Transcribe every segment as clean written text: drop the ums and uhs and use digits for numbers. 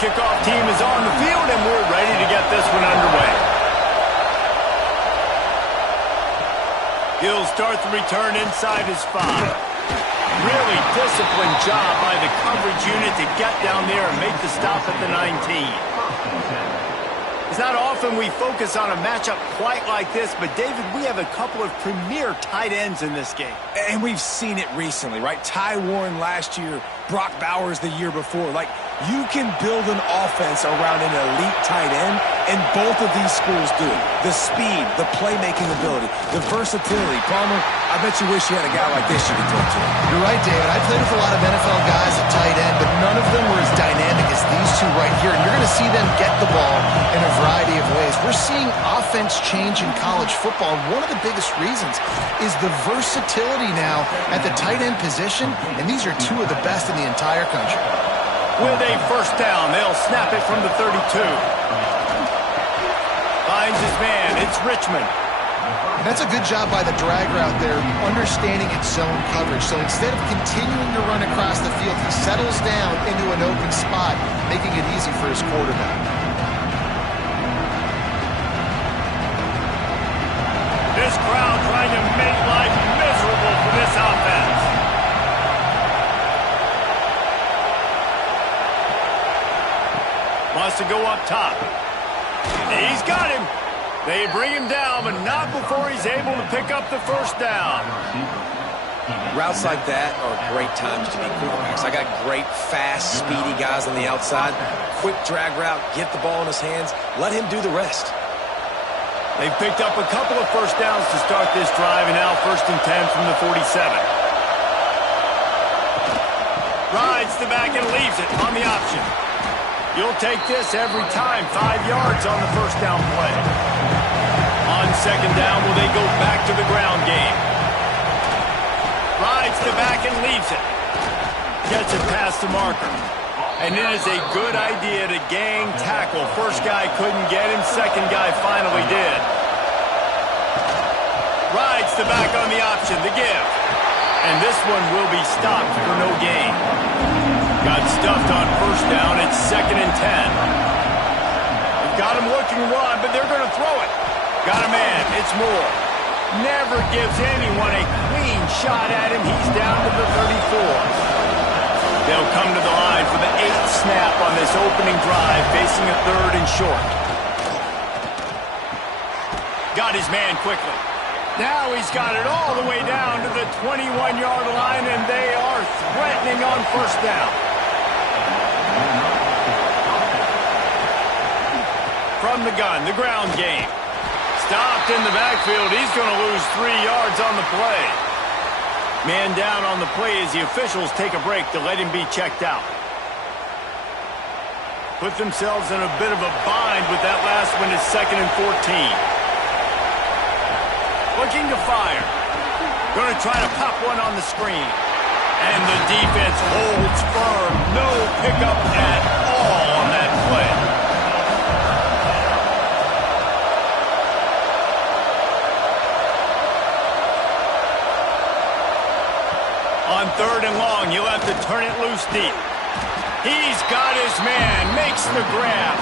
kickoff team is on the field, and we're ready to get this one underway. He'll start the return inside his 5. Really disciplined job by the coverage unit to get down there and make the stop at the 19. It's not often we focus on a matchup quite like this, but David, we have a couple of premier tight ends in this game. And we've seen it recently, right? Ty Warren last year, Brock Bowers the year before. Like, you can build an offense around an elite tight end, and both of these schools do it. The speed, the playmaking ability, the versatility. Palmer, I bet you wish you had a guy like this you could throw to. You're right, David. I played with a lot of NFL guys at tight end, but none of them were as dynamic as these two right here. And you're going to see them get the ball in a variety of ways. We're seeing offense change in college football. And one of the biggest reasons is the versatility now at the tight end position, and these are two of the best in the entire country. With a first down, they'll snap it from the 32. Finds his man. It's Richmond. That's a good job by the drag route there, understanding its zone coverage. So instead of continuing to run across the field, he settles down into an open spot, making it easy for his quarterback. This crowd trying to make life miserable for this offense. Wants to go up top. He's got him. They bring him down, but not before he's able to pick up the first down. Routes like that are great times to be quarterbacks. I got great, fast, speedy guys on the outside. Quick drag route, get the ball in his hands, let him do the rest. They've picked up a couple of first downs to start this drive, and now 1st and 10 from the 47. Rides the back and leaves it on the option. You'll take this every time. 5 yards on the first down play. On 2nd down, will they go back to the ground game? Rides the back and leaves it. Gets it past the marker. And it is a good idea to gang tackle. First guy couldn't get him. Second guy finally did. Rides the back on the option. The give. And this one will be stopped for no gain. Got stuffed on first down. It's 2nd and 10. They've got him looking to run, but they're going to throw it. Got a man. It's Moore. Never gives anyone a clean shot at him. He's down to the 34. They'll come to the line for the 8th snap on this opening drive, facing a 3rd and short. Got his man quickly. Now he's got it all the way down to the 21-yard line, and they are threatening on first down. From the gun, the ground game. Stopped in the backfield. He's going to lose 3 yards on the play. Man down on the play as the officials take a break to let him be checked out. Put themselves in a bit of a bind with that last one. It's 2nd and 14. Looking to fire. Going to try to pop one on the screen. And the defense holds firm. No pickup at all on that play. On 3rd and long, you'll have to turn it loose deep. He's got his man, makes the grab.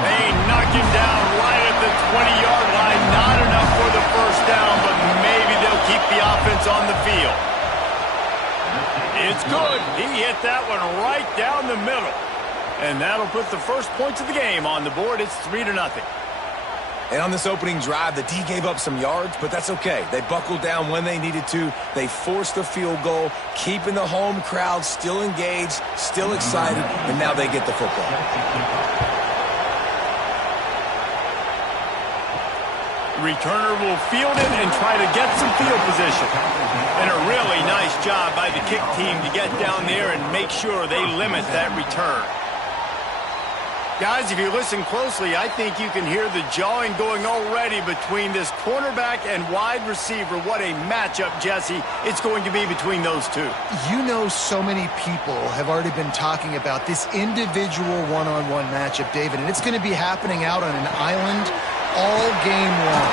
They knock him down right at the 20-yard line. Not enough for the first down, but maybe they'll keep the offense on the field. It's good. He hit that one right down the middle. And that'll put the first points of the game on the board. It's 3-0. And on this opening drive, the D gave up some yards, but that's okay. They buckled down when they needed to. They forced the field goal, keeping the home crowd still engaged, still excited, and now they get the football. The returner will field it and try to get some field position. And a really nice job by the kick team to get down there and make sure they limit that return. Guys, if you listen closely, I think you can hear the jawing going already between this cornerback and wide receiver. What a matchup, Jesse, it's going to be between those two. You know, so many people have already been talking about this individual one-on-one matchup, David, and it's going to be happening out on an island all game long.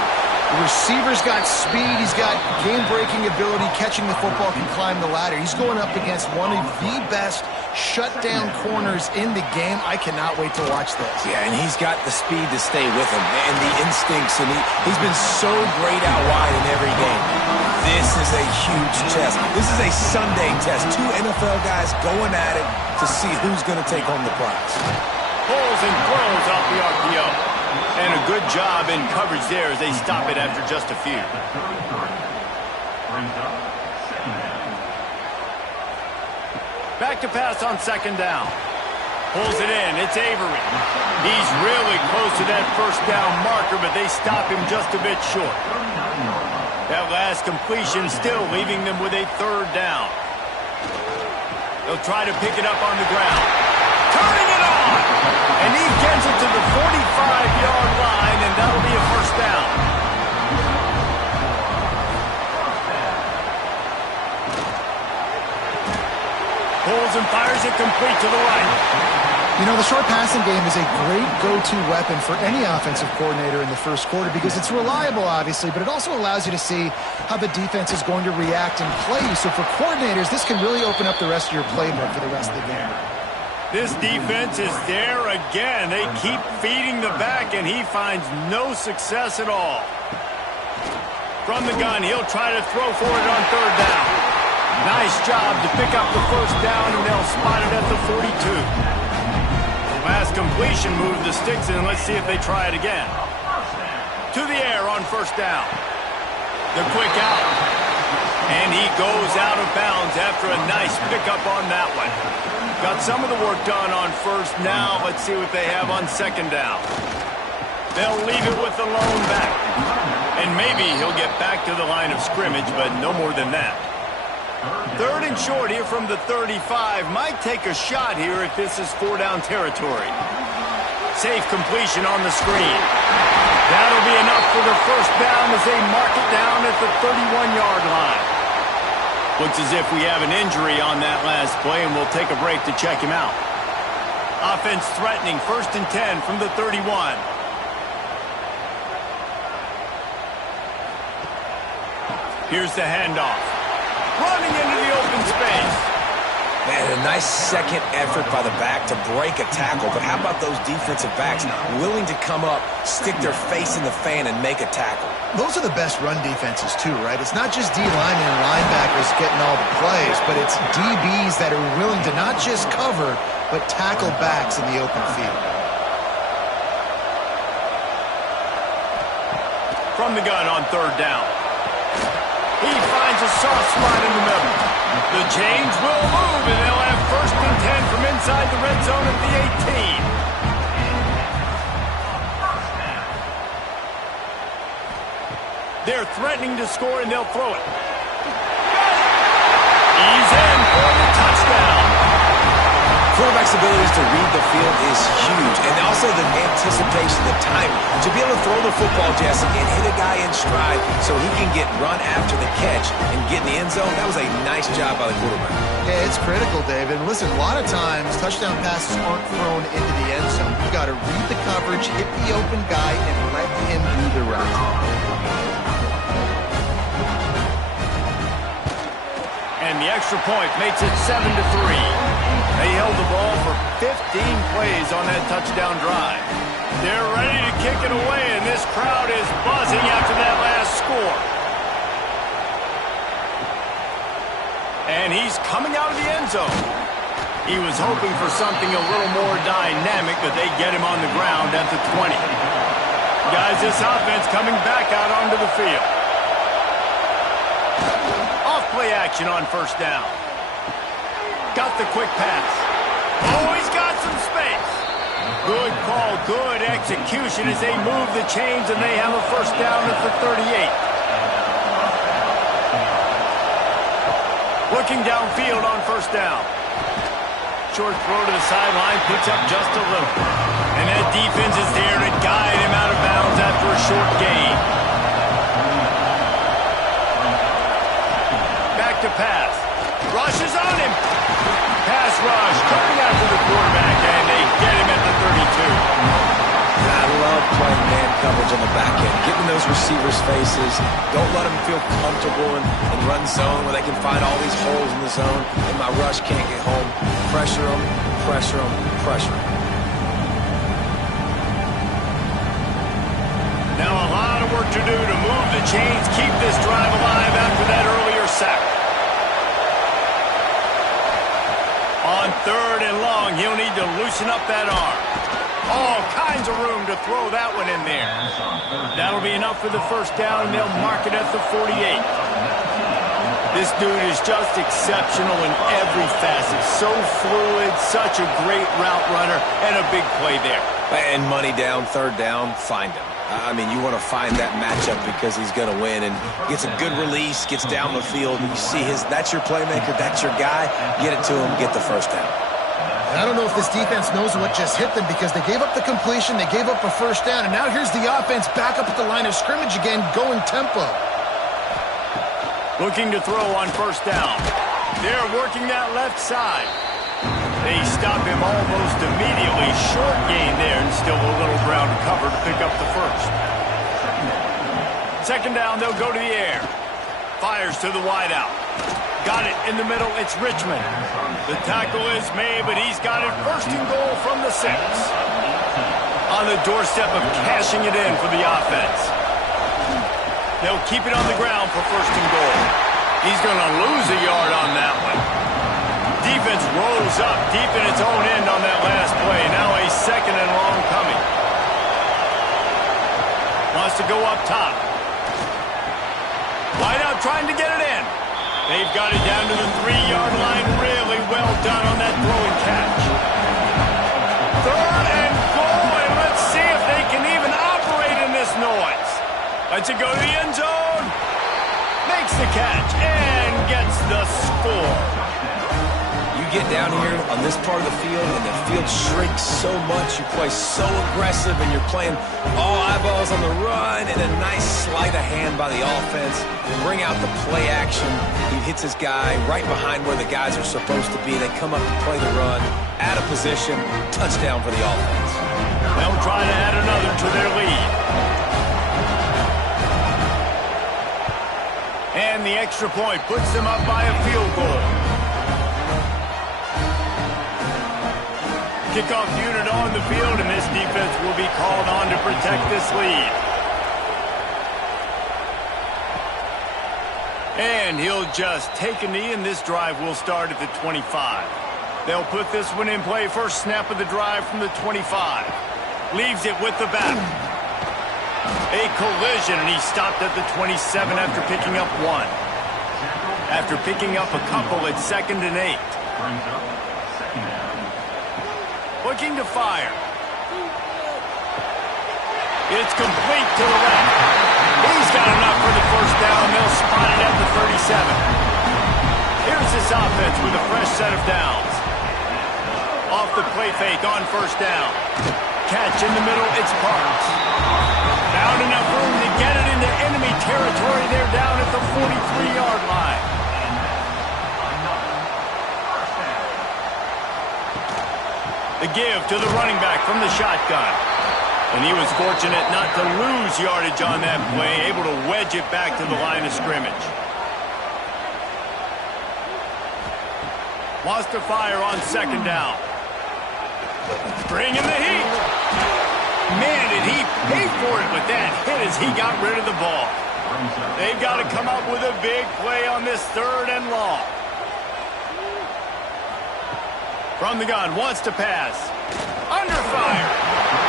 The receiver's got speed, he's got game-breaking ability, catching the football, can climb the ladder. He's going up against one of the best shut down corners in the game. I cannot wait to watch this. Yeah, and he's got the speed to stay with him and the instincts, and he's been so great out wide in every game. This is a huge test. This is a Sunday test. Two NFL guys going at it to see who's going to take home the prize. Pulls and throws off the RPO. And a good job in coverage there as they stop it after just a few. Back to pass on second down. Pulls it in. It's Avery. He's really close to that first down marker, but they stop him just a bit short. That last completion still leaving them with a third down. They'll try to pick it up on the ground. Turning it on! And he gets it to the 45-yard line, and that'll be a first down. Pulls and fires it complete to the right. You know, the short passing game is a great go-to weapon for any offensive coordinator in the first quarter because it's reliable, obviously, but it also allows you to see how the defense is going to react and play. So for coordinators, this can really open up the rest of your playbook for the rest of the game. This defense is there again. They keep feeding the back, and he finds no success at all. From the gun, he'll try to throw for it on third down. Nice job to pick up the first down, and they'll spot it at the 42. Last completion moved the sticks in. Let's see if they try it again. To the air on first down. The quick out. And he goes out of bounds after a nice pickup on that one. Got some of the work done on first. Now let's see what they have on second down. They'll leave it with the lone back. And maybe he'll get back to the line of scrimmage, but no more than that. Third and short here from the 35. Might take a shot here if this is four-down territory. Safe completion on the screen. That'll be enough for the first down as they mark it down at the 31-yard line. Looks as if we have an injury on that last play, and we'll take a break to check him out. Offense threatening, 1st and 10 from the 31. Here's the handoff. Running into the open space. Man, a nice second effort by the back to break a tackle. But how about those defensive backs willing to come up, stick their face in the fan, and make a tackle? Those are the best run defenses, too, right? It's not just D-linemen and linebackers getting all the plays, but it's DBs that are willing to not just cover, but tackle backs in the open field. From the gun on third down. He finds a soft spot in the middle. The change will move, and they'll have 1st and 10 from inside the red zone at the 18. They're threatening to score, and they'll throw it. He's in for the touchdown. Quarterback's abilities to read the field is huge, and also the anticipation, the timing. To be able to throw the football, Jesse, and hit a guy in stride so he can get run after the catch and get in the end zone, that was a nice job by the quarterback. Yeah, it's critical, David. Listen, a lot of times, touchdown passes aren't thrown into the end zone. You've got to read the coverage, hit the open guy, and let him do the rest. And the extra point makes it 7-3. They held the ball for 15 plays on that touchdown drive. They're ready to kick it away, and this crowd is buzzing after that last score. And he's coming out of the end zone. He was hoping for something a little more dynamic, but they get him on the ground at the 20. Guys, this offense coming back out onto the field. Off-play action on first down. Got the quick pass. Oh, he's got some space. Good call, good execution as they move the chains, and they have a first down at the 38. Looking downfield on first down. Short throw to the sideline, picks up just a little. And that defense is there to guide him out of bounds after a short gain. Back to pass. Rushes on him. Pass rush, coming after the quarterback, and they get him at the 32. I love playing man coverage on the back end, getting those receivers' faces. Don't let them feel comfortable in run zone where they can find all these holes in the zone, and my rush can't get home. Pressure them, pressure them, pressure them. Now a lot of work to do to move the chains, keep this drive alive after that earlier sack. On 3rd and long, he'll need to loosen up that arm. All kinds of room to throw that one in there. That'll be enough for the first down, and they'll mark it at the 48. This dude is just exceptional in every facet. So fluid, such a great route runner, and a big play there. And money down, 3rd down, find him. I mean, you want to find that matchup because he's going to win and gets a good release, gets down the field. You see that's your playmaker, that's your guy. Get it to him, get the first down. I don't know if this defense knows what just hit them because they gave up the completion, they gave up a first down, and now here's the offense back up at the line of scrimmage again, going tempo. Looking to throw on 1st down. They're working that left side. They stop him almost immediately. Short gain there, and still a little ground to cover to pick up the first. 2nd down, they'll go to the air. Fires to the wideout. Got it in the middle, it's Richmond. The tackle is made, but he's got it 1st and goal from the 6. On the doorstep of cashing it in for the offense. They'll keep it on the ground for 1st and goal. He's going to lose a yard on that one. Defense rolls up deep in its own end on that last play. Now a 2nd and long coming. Wants to go up top. Wideout trying to get it in. They've got it down to the 3-yard line. Really well done on that throw and catch. 3rd and goal, and let's see if they can even operate in this noise. Lets it go to the end zone. Makes the catch and gets the score. You get down here on this part of the field, and the field shrinks so much. You play so aggressive, and you're playing all eyeballs on the run, and a nice sleight of hand by the offense. Bring out the play action. He hits his guy right behind where the guys are supposed to be. They come up to play the run, out of position, touchdown for the offense. They'll try to add another to their lead. And the extra point puts them up by a field goal. Kickoff unit on the field, and this defense will be called on to protect this lead. And he'll just take a knee, and this drive will start at the 25. They'll put this one in play. First snap of the drive from the 25. Leaves it with the back. A collision, and he stopped at the 27 after picking up 1. After picking up a couple, it's 2nd and 8. Looking to fire. It's complete to the left. He's got enough for the first down. They'll spot it at the 37. Here's this offense with a fresh set of downs. Off the play fake on 1st down. Catch in the middle, it's Parks. Found enough room to get it into enemy territory. They're down at the 43-yard line. The give to the running back from the shotgun. And he was fortunate not to lose yardage on that play, able to wedge it back to the line of scrimmage. Wants to fire on 2nd down. Bringing the heat. Man, did he pay for it with that hit as he got rid of the ball. They've got to come up with a big play on this 3rd and long. From the gun, wants to pass. Under fire.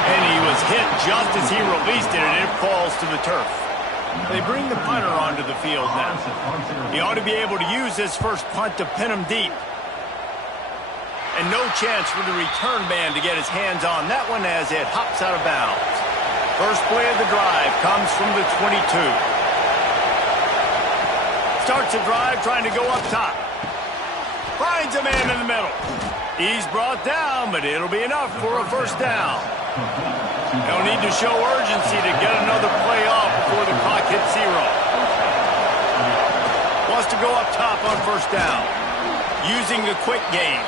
And he was hit just as he released it, and it falls to the turf. They bring the punter onto the field now. He ought to be able to use his first punt to pin him deep. And no chance for the return man to get his hands on that one as it hops out of bounds. First play of the drive comes from the 22. Starts the drive trying to go up top. Finds a man in the middle. He's brought down, but it'll be enough for a first down. They'll need to show urgency to get another play off before the clock hits 0. Wants to go up top on first down. Using the quick game.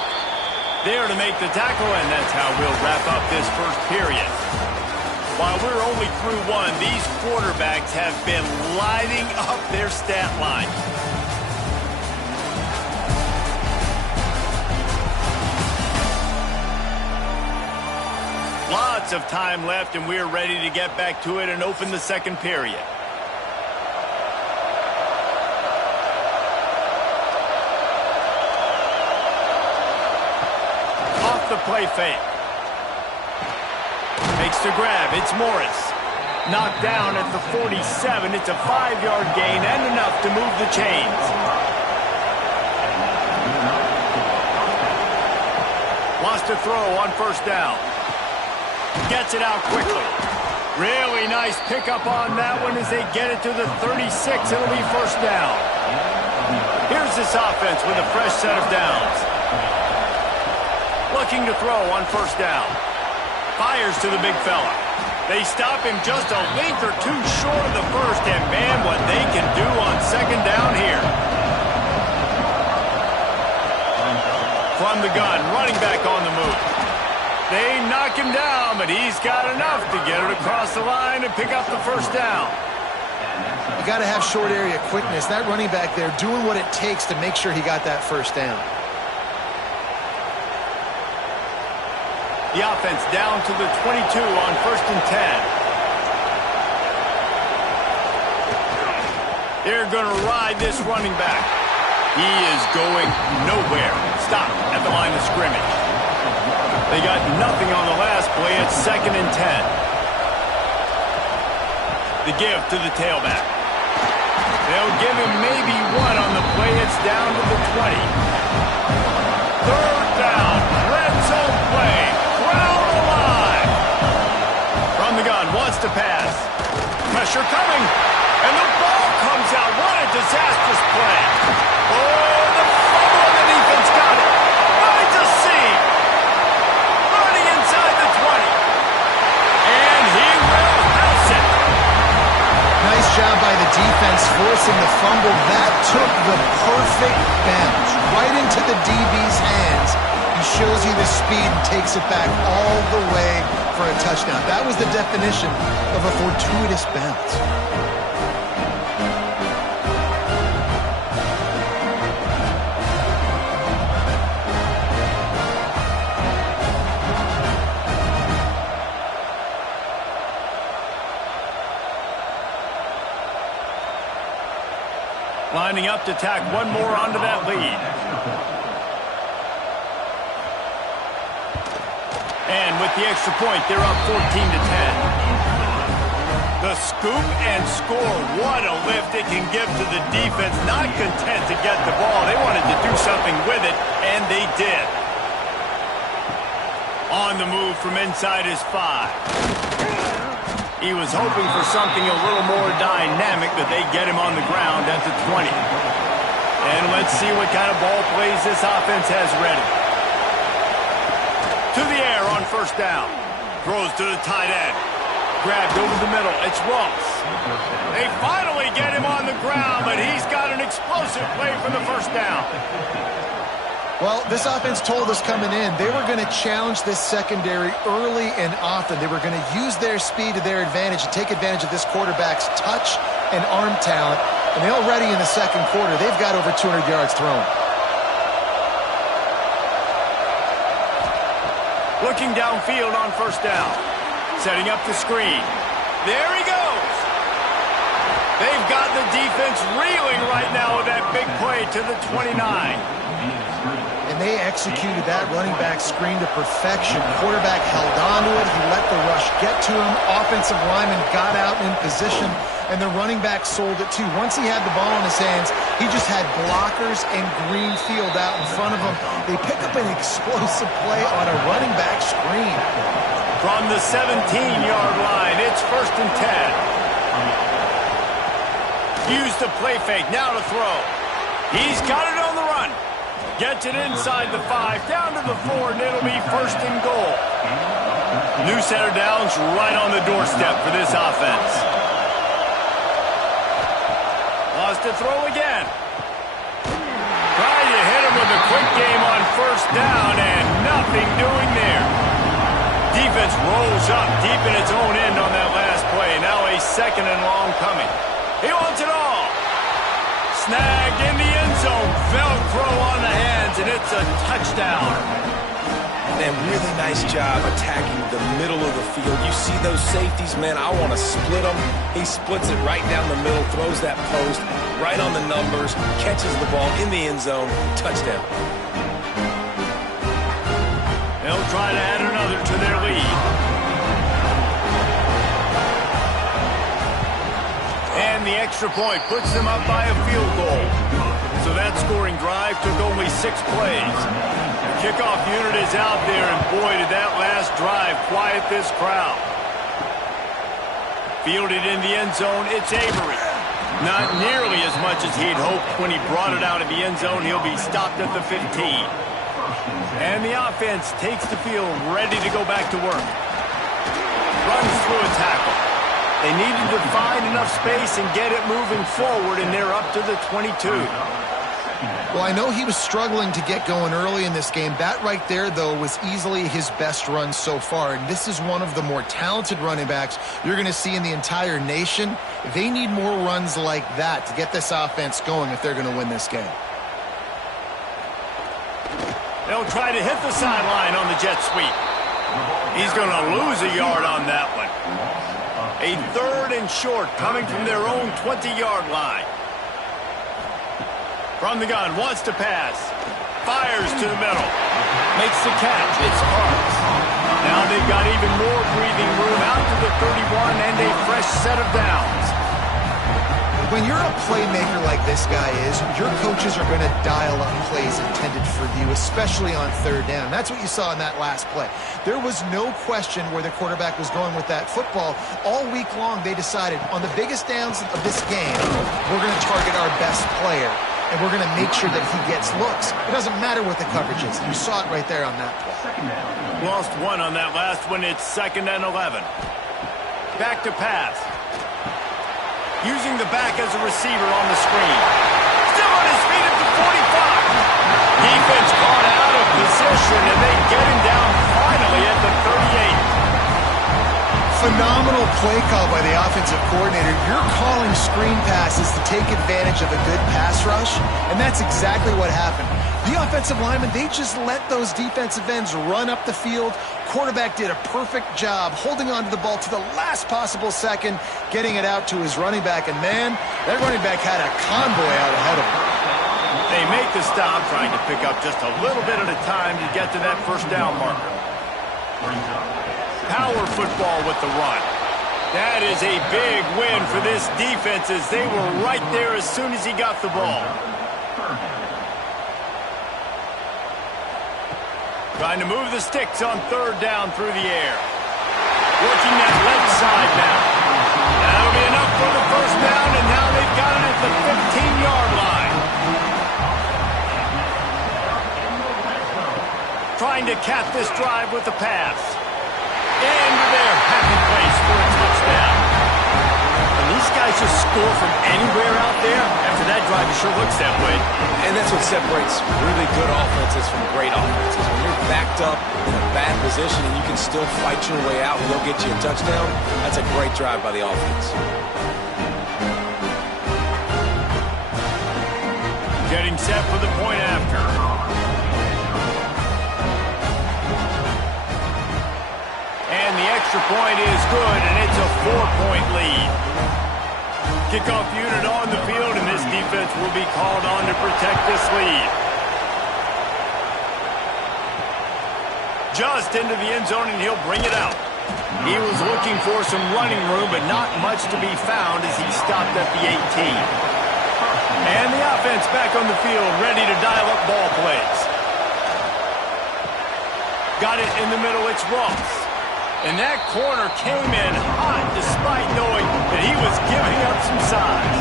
There to make the tackle, and that's how we'll wrap up this first period. While we're only through one, these quarterbacks have been lighting up their stat line. Lots of time left, and we're ready to get back to it and open the second period. Off the play fake. Makes the grab. It's Morris. Knocked down at the 47. It's a 5-yard gain and enough to move the chains. Lost a throw on first down. Gets it out quickly. Really nice pickup on that one as they get it to the 36. It'll be first down. Here's this offense with a fresh set of downs. Looking to throw on first down. Fires to the big fella. They stop him just a length or two short of the first, and man, what they can do on second down here. From the gun, running back on the move. They knock him down, but he's got enough to get it across the line and pick up the first down. You got to have short area quickness. That running back there doing what it takes to make sure he got that first down. The offense down to the 22 on first and 10. They're going to ride this running back. He is going nowhere. Stopped at the line of scrimmage. They got nothing on the last play. It's second and 10. The give to the tailback. They'll give him maybe one on the play. It's down to the 20. Third down. Red zone play. Crowd alive. From the gun. Wants to pass. Pressure coming. And the ball comes out. What a disastrous play. Oh, the fumble on the defense got it. Finds a seam. Running inside the 20. And he will house it. Nice job by the defense forcing the fumble. That took the perfect bounce right into the DB's hands. He shows you the speed and takes it back all the way for a touchdown. That was the definition of a fortuitous bounce. Lining up to tack one more onto that lead. And with the extra point, they're up 14-10. The scoop and score. What a lift it can give to the defense. Not content to get the ball. They wanted to do something with it, and they did. On the move from inside his 5. He was hoping for something a little more dynamic, but they get him on the ground at the 20. And let's see what kind of ball plays this offense has ready. To the air on first down. Throws to the tight end. Grabbed over the middle. It's Ross. They finally get him on the ground, but he's got an explosive play for the first down. Well, this offense told us coming in they were going to challenge this secondary early and often. They were going to use their speed to their advantage and take advantage of this quarterback's touch and arm talent. And already in the second quarter, they've got over 200 yards thrown. Looking downfield on first down. Setting up the screen. There he goes. They've got the defense reeling right now with that big play to the 29. And they executed that running back screen to perfection. Quarterback held on to it. He let the rush get to him. Offensive lineman got out in position, and the running back sold it too. Once he had the ball in his hands, he just had blockers and green field out in front of him. They pick up an explosive play on a running back screen. From the 17-yard line, it's first and 10. Use the play fake, now to throw. He's got it on the run. Gets it inside the 5, down to the 4, and it'll be first and goal. New set of downs right on the doorstep for this offense. Lost to throw again. Trying to hit him with a quick game on first down, and nothing doing there. Defense rolls up deep in its own end on that last play. Now a second and long coming. He wants it all. Snagged in the end zone. Velcro on the hands, and it's a touchdown. And and really nice job attacking the middle of the field. You see those safeties, man, I want to split them. He splits it right down the middle, throws that post right on the numbers, catches the ball in the end zone, touchdown. They'll try to add another to their lead. And the extra point puts them up by a field goal. So that scoring drive took only 6 plays. The kickoff unit is out there, and boy, did that last drive quiet this crowd. Fielded in the end zone, it's Avery. Not nearly as much as he'd hoped when he brought it out of the end zone. He'll be stopped at the 15. And the offense takes the field, ready to go back to work. Runs through a tackle. They needed to find enough space and get it moving forward, and they're up to the 22. Well, I know he was struggling to get going early in this game. That right there, though, was easily his best run so far. And this is one of the more talented running backs you're going to see in the entire nation. They need more runs like that to get this offense going if they're going to win this game. They'll try to hit the sideline on the jet sweep. He's going to lose a yard on that one. A 3rd and short coming from their own 20-yard line. From the gun, wants to pass. Fires to the middle. Makes the catch. It's Hart. Now they've got even more breathing room out to the 31 and a fresh set of downs. When you're a playmaker like this guy is, your coaches are going to dial up plays intended for you, especially on 3rd down. That's what you saw in that last play. There was no question where the quarterback was going with that football. All week long, they decided on the biggest downs of this game, we're going to target our best player, and we're going to make sure that he gets looks. It doesn't matter what the coverage is. You saw it right there on that play. Lost 1 on that last one. It's 2nd and 11. Back to pass. Using the back as a receiver on the screen. Still on his feet at the 45. Defense caught out of position, and they get him down finally at the 38. Phenomenal play call by the offensive coordinator. You're calling screen passes to take advantage of a good pass rush, and that's exactly what happened. The offensive linemen, they just let those defensive ends run up the field. Quarterback did a perfect job holding on to the ball to the last possible second, getting it out to his running back, and man, that running back had a convoy out ahead of him. They make the stop, trying to pick up just a little bit at a time to get to that 1st down marker. Power football with the run. That is a big win for this defense, as they were right there as soon as he got the ball. Trying to move the sticks on 3rd down through the air. Working that left side now. That'll be enough for the 1st down, and now they've got it at the 15-yard line. Trying to cap this drive with the pass. Into their happy place for a touchdown. And these guys just score from anywhere out there. After that drive, it sure looks that way. And that's what separates really good offenses from great offenses. When you're backed up in a bad position and you can still fight your way out and they'll get you a touchdown, that's a great drive by the offense. Getting set for the point after. And the extra point is good, and it's a 4-point lead. Kickoff unit on the field, and this defense will be called on to protect this lead. Just into the end zone, and he'll bring it out. He was looking for some running room, but not much to be found as he stopped at the 18. And the offense back on the field, ready to dial up ball plays. Got it in the middle, it's Ross. And that corner came in hot despite knowing that he was giving up some size.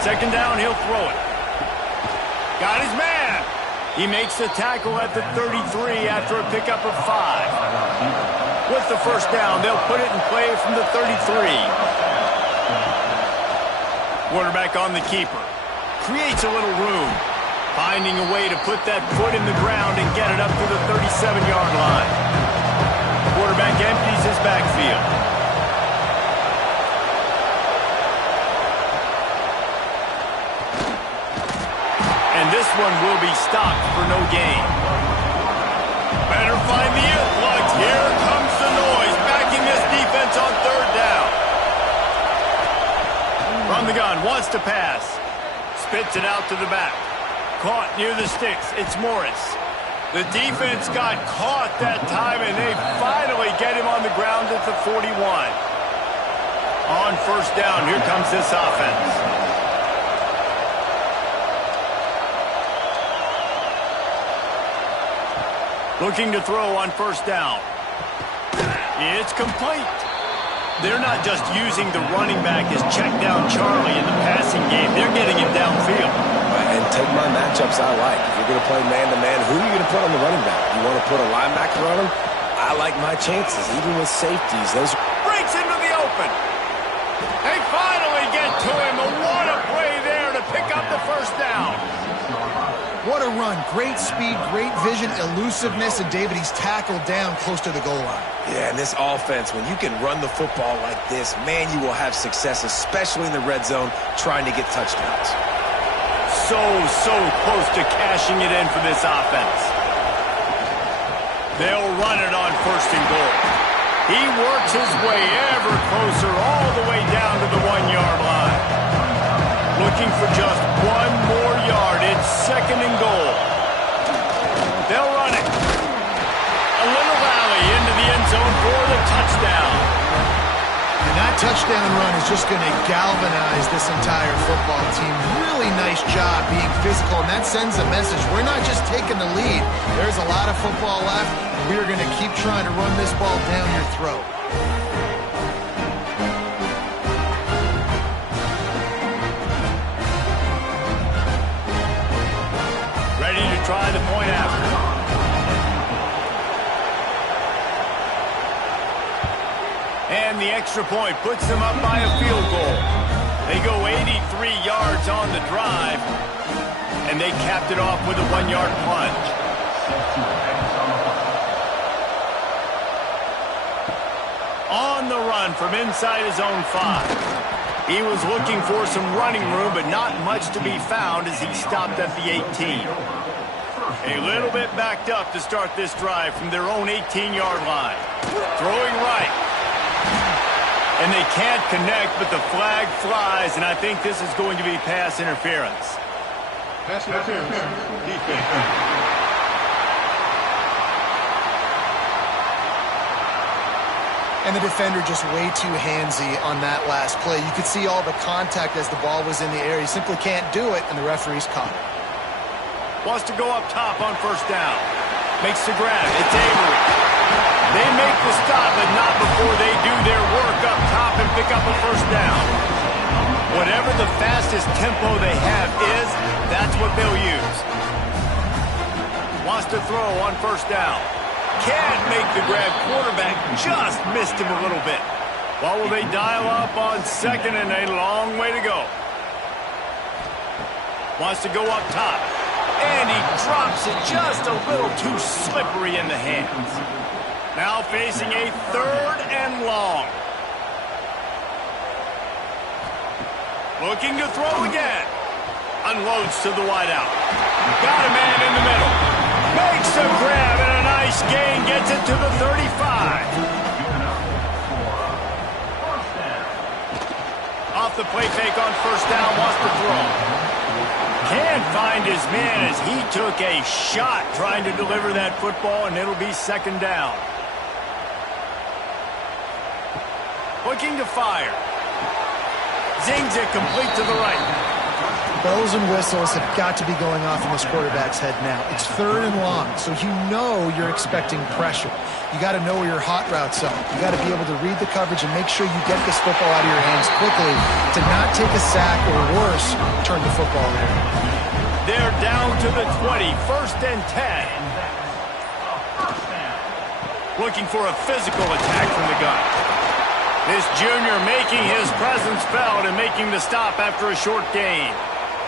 2nd down, he'll throw it. Got his man. He makes the tackle at the 33 after a pickup of 5. With the 1st down, they'll put it in play from the 33. Quarterback on the keeper. Creates a little room. Finding a way to put that foot in the ground and get it up to the 37-yard line. Quarterback empties his backfield. And this one will be stopped for no gain. Better find the influx. Here comes the noise, backing this defense on third down. From the gun, wants to pass. Spits it out to the back. Caught near the sticks. It's Morris. The defense got caught that time, and they finally get him on the ground at the 41. On first down, here comes this offense. Looking to throw on first down. It's complete. They're not just using the running back as check down Charlie in the passing game. They're getting him downfield. And take my matchups I like. If you're going to play man-to-man, who are you going to put on the running back? You want to put a linebacker on him? I like my chances, even with safeties. Those breaks into the open. They finally get to him. What a play there to pick up the first down. What a run. Great speed, great vision, elusiveness, and David, he's tackled down close to the goal line. Yeah, and this offense, when you can run the football like this, man, you will have success, especially in the red zone, trying to get touchdowns. So close to cashing it in for this offense. They'll run it on first and goal. He works his way ever closer all the way down to the 1-yard line. Looking for just one more yard. It's second and goal. They'll run it. A little rally into the end zone for the touchdown. And that touchdown run is just going to galvanize this entire football team. Really nice job being physical, and that sends a message. We're not just taking the lead. There's a lot of football left. We're going to keep trying to run this ball down your throat. Ready to try the point after. And the extra point puts them up by a field goal. They go 83 yards on the drive, and they capped it off with a 1-yard plunge. On the run from inside his own 5. He was looking for some running room, but not much to be found as he stopped at the 18. A little bit backed up to start this drive from their own 18-yard line. Throwing right. And they can't connect, but the flag flies, and I think this is going to be pass interference. Pass interference. Defense. And the defender just way too handsy on that last play. You could see all the contact as the ball was in the air. He simply can't do it, and the referee's caught it. Wants to go up top on first down. Makes the grab. It's Avery. They make the stop, but not before they do their work up top and pick up a first down. Whatever the fastest tempo they have is, that's what they'll use. Wants to throw on first down. Can't make the grab. Quarterback just missed him a little bit. What will they dial up on second, and a long way to go. Wants to go up top. And he drops it just a little too slippery in the hands. Now facing a third and long. Looking to throw again. Unloads to the wideout. Got a man in the middle. Makes a grab and a nice gain. Gets it to the 35. Off the play fake on first down. Wants to throw. Can't find his man as he took a shot trying to deliver that football, and it'll be second down. Looking to fire. Zings it complete to the right. Bells and whistles have got to be going off in this quarterback's head now. It's third and long, so you know you're expecting pressure. You got to know where your hot routes are. You got to be able to read the coverage and make sure you get this football out of your hands quickly to not take a sack or worse, turn the football over. They're down to the 20, first and 10. Looking for a physical attack from the gun. This junior making his presence felt and making the stop after a short gain.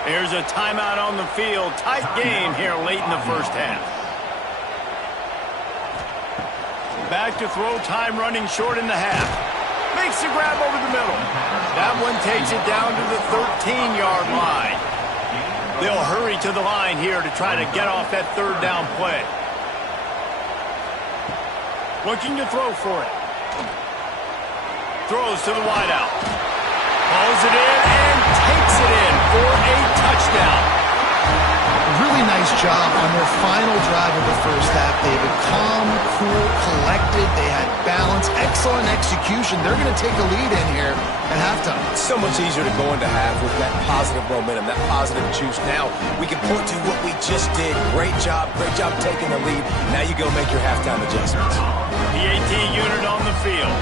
There's a timeout on the field. Tight game here late in the first half. Back to throw time running short in the half. Makes the grab over the middle. That one takes it down to the 13-yard line. They'll hurry to the line here to try to get off that third down play. Looking to throw for it. Throws to the wideout. Hauls it in and takes it in for a touchdown. Really nice job on their final drive of the first half, David. Calm, cool, collected. They had balance, excellent execution. They're going to take a lead in here at halftime. It's so much easier to go into half with that positive momentum, that positive juice. Now we can point to what we just did. Great job taking the lead. Now you go make your halftime adjustments. PAT unit on the field.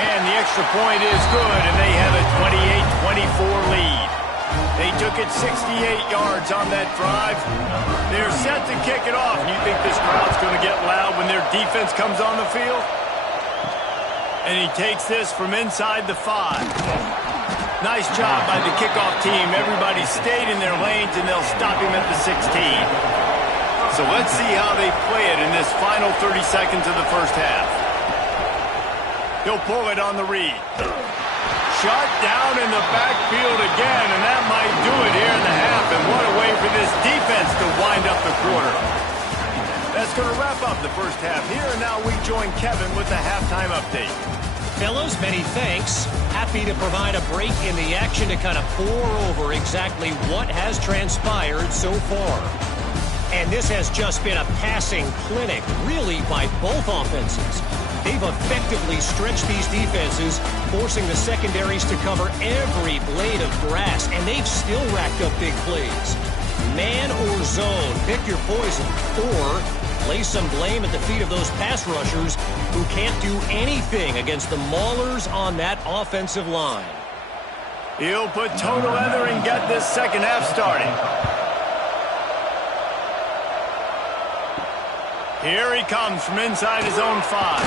And the extra point is good, and they have a 28-24 lead. They took it 68 yards on that drive. They're set to kick it off. You think this crowd's going to get loud when their defense comes on the field? And he takes this from inside the 5. Nice job by the kickoff team. Everybody stayed in their lanes, and they'll stop him at the 16. So let's see how they play it in this final 30 seconds of the first half. He'll pull it on the read. Shot down in the backfield again, and that might do it here in the half. And what a way for this defense to wind up the quarter. That's going to wrap up the first half here, and now we join Kevin with the halftime update. Fellas, many thanks. Happy to provide a break in the action to kind of pour over exactly what has transpired so far. And this has just been a passing clinic, really, by both offenses. They've effectively stretched these defenses, forcing the secondaries to cover every blade of grass, and they've still racked up big plays. Man or zone, pick your poison, or lay some blame at the feet of those pass rushers who can't do anything against the maulers on that offensive line. He'll put toe together and get this second half started. Here he comes from inside his own 5.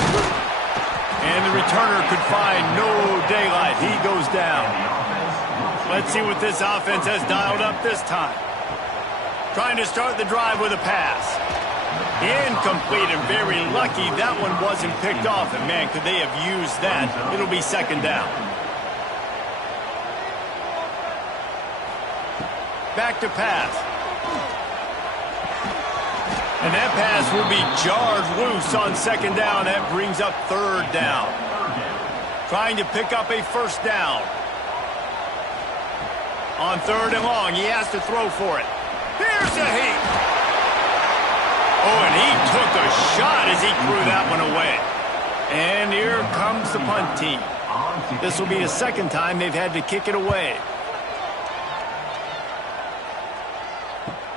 And the returner could find no daylight. He goes down. Let's see what this offense has dialed up this time. Trying to start the drive with a pass. Incomplete, and very lucky that one wasn't picked off. And man, could they have used that. It'll be second down. Back to pass. And that pass will be jarred loose on second down. That brings up third down. Trying to pick up a first down. On third and long, he has to throw for it. Here's a heat. Oh, and he took a shot as he threw that one away. And here comes the punt team. This will be the second time they've had to kick it away.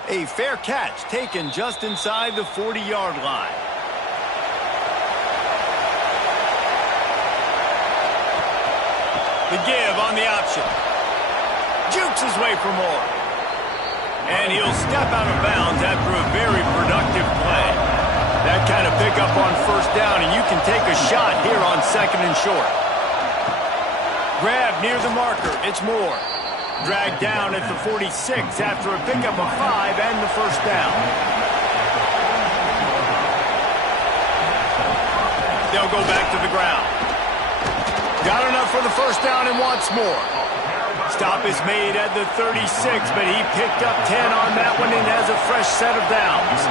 A fair catch taken just inside the 40-yard line. The give on the option. Jukes his way for more. And he'll step out of bounds after a very productive play. That kind of pickup on first down, and you can take a shot here on second and short. Grab near the marker. It's Moore. Dragged down at the 46 after a pickup of 5 and the first down. They'll go back to the ground. Got enough for the first down and wants more. Stop is made at the 36, but he picked up 10 on that one and has a fresh set of downs.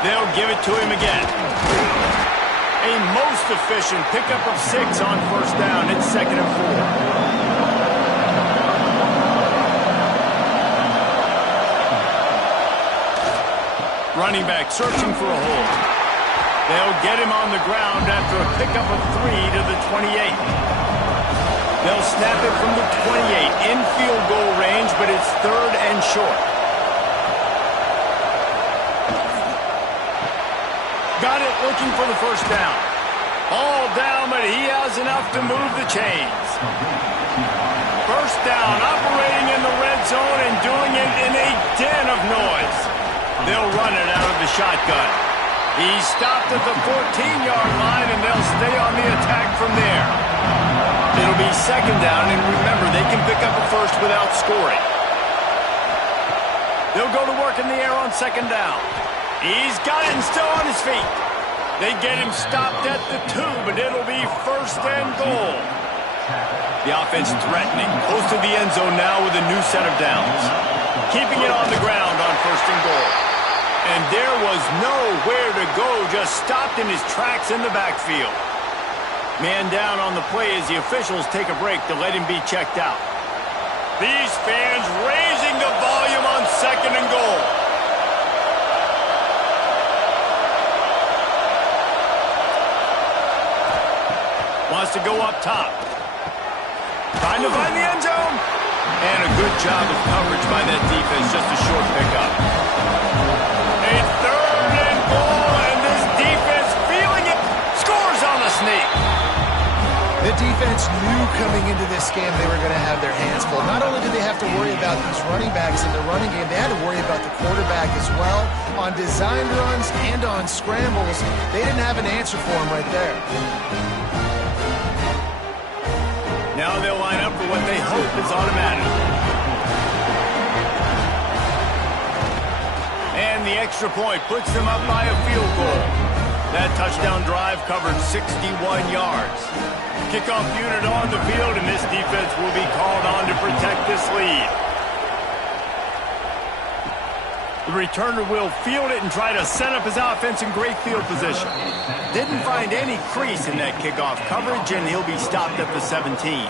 They'll give it to him again. A most efficient pickup of 6 on first down. It's second and 4. Running back searching for a hole. They'll get him on the ground after a pickup of 3 to the 28. They'll snap it from the 28 in field goal range, but it's third and short. Got it looking for the first down. All down, but he has enough to move the chains. First down, operating in the red zone and doing it in a den of noise. They'll run it out of the shotgun. He stopped at the 14-yard line, and they'll stay on the attack from there. It'll be second down, and remember, they can pick up a first without scoring. They'll go to work in the air on second down. He's got it and still on his feet. They get him stopped at the 2, but it'll be first and goal. The offense threatening, close to the end zone now with a new set of downs. Keeping it on the ground on 1st and goal. And there was nowhere to go, just stopped in his tracks in the backfield. Man down on the play as the officials take a break to let him be checked out. These fans raising the volume on 2nd and goal. Wants to go up top. Trying to find the end zone. And a good job of coverage by that defense, just a short pickup. A 3rd and goal, and this defense feeling it. Scores on the sneak. The defense knew coming into this game they were going to have their hands full. Not only did they have to worry about these running backs in the running game, they had to worry about the quarterback as well. On designed runs and on scrambles, they didn't have an answer for him right there. Now they'll line up for what they hope is automatic. And the extra point puts them up by a field goal. That touchdown drive covered 61 yards. Kickoff unit on the field, and this defense will be called on to protect this lead. The returner will field it and try to set up his offense in great field position. Didn't find any crease in that kickoff coverage, and he'll be stopped at the 17.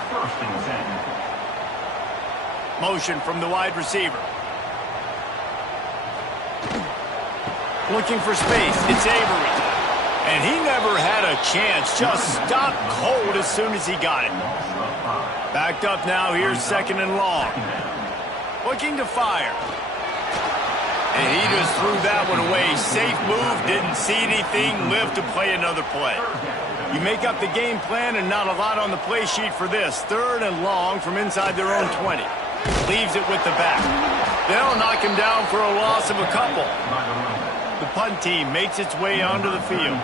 Motion from the wide receiver. Looking for space. It's Avery. And he never had a chance. Just stopped cold as soon as he got it. Backed up now. Here's 2nd and long. Looking to fire. And he just threw that one away. Safe move. Didn't see anything. Lived to play another play. You make up the game plan and not a lot on the play sheet for this. 3rd and long from inside their own 20. Leaves it with the back. They'll knock him down for a loss of a couple. The punt team makes its way onto the field.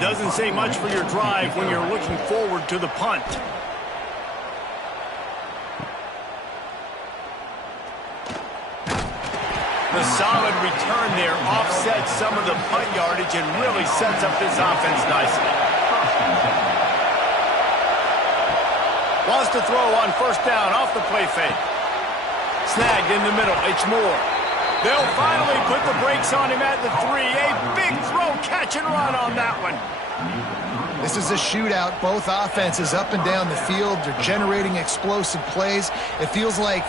Doesn't say much for your drive when you're looking forward to the punt. The solid return there offsets some of the punt yardage and really sets up this offense nicely. Wants to throw on 1st down off the play fake. Snagged in the middle. It's Moore. They'll finally put the brakes on him at the 3. A big throw, catch and run on that one. This is a shootout. Both offenses up and down the field. They're generating explosive plays. It feels like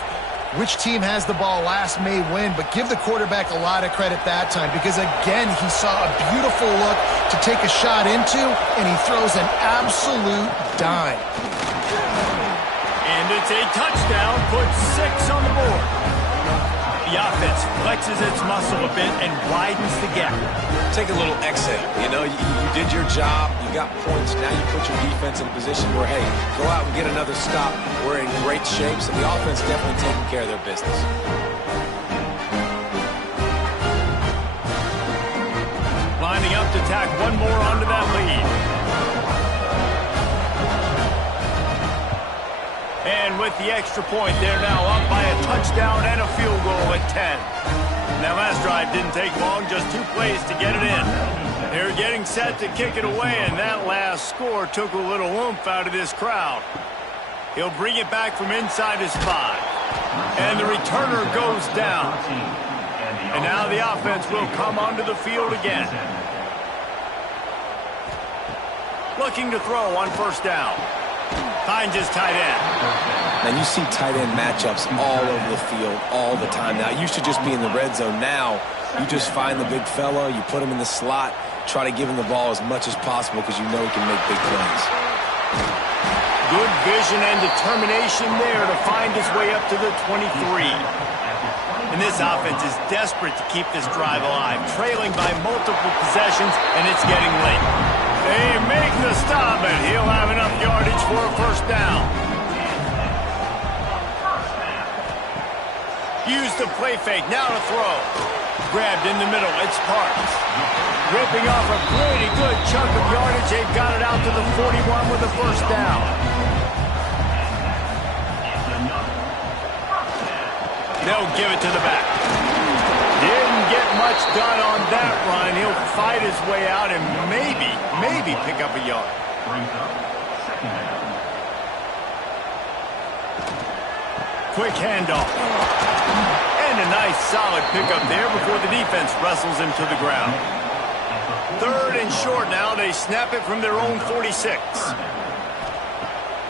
which team has the ball last may win, but give the quarterback a lot of credit that time because, again, he saw a beautiful look to take a shot into, and he throws an absolute dime. And it's a touchdown, puts 6 on the board. The offense flexes its muscle a bit and widens the gap. Take a little exhale. You know, you did your job. You got points. Now you put your defense in a position where, hey, go out and get another stop. We're in great shape, so the offense definitely taking care of their business. Lining up to tack one more onto that lead. And with the extra point, they're now up by a touchdown and a field goal at 10. That last drive didn't take long, just 2 plays to get it in. They're getting set to kick it away, and that last score took a little oomph out of this crowd. He'll bring it back from inside his 5. And the returner goes down. And now the offense will come onto the field again. Looking to throw on 1st down. Finds his tight end. And you see tight end matchups all over the field all the time. Now, it used to just be in the red zone. Now, you just find the big fella, you put him in the slot, try to give him the ball as much as possible because you know he can make big plays. Good vision and determination there to find his way up to the 23. And this offense is desperate to keep this drive alive, trailing by multiple possessions, and it's getting late. They make the stop, and he'll have enough yardage for a 1st down. Use the play fake, now to throw. Grabbed in the middle, it's Parks. Ripping off a pretty good chunk of yardage. They've got it out to the 41 with a 1st down. They'll give it to the back. Didn't get much done on that run. He'll fight his way out and maybe pick up a yard. quick handoff. And a nice solid pickup there before the defense wrestles him to the ground. 3rd and short now. They snap it from their own 46.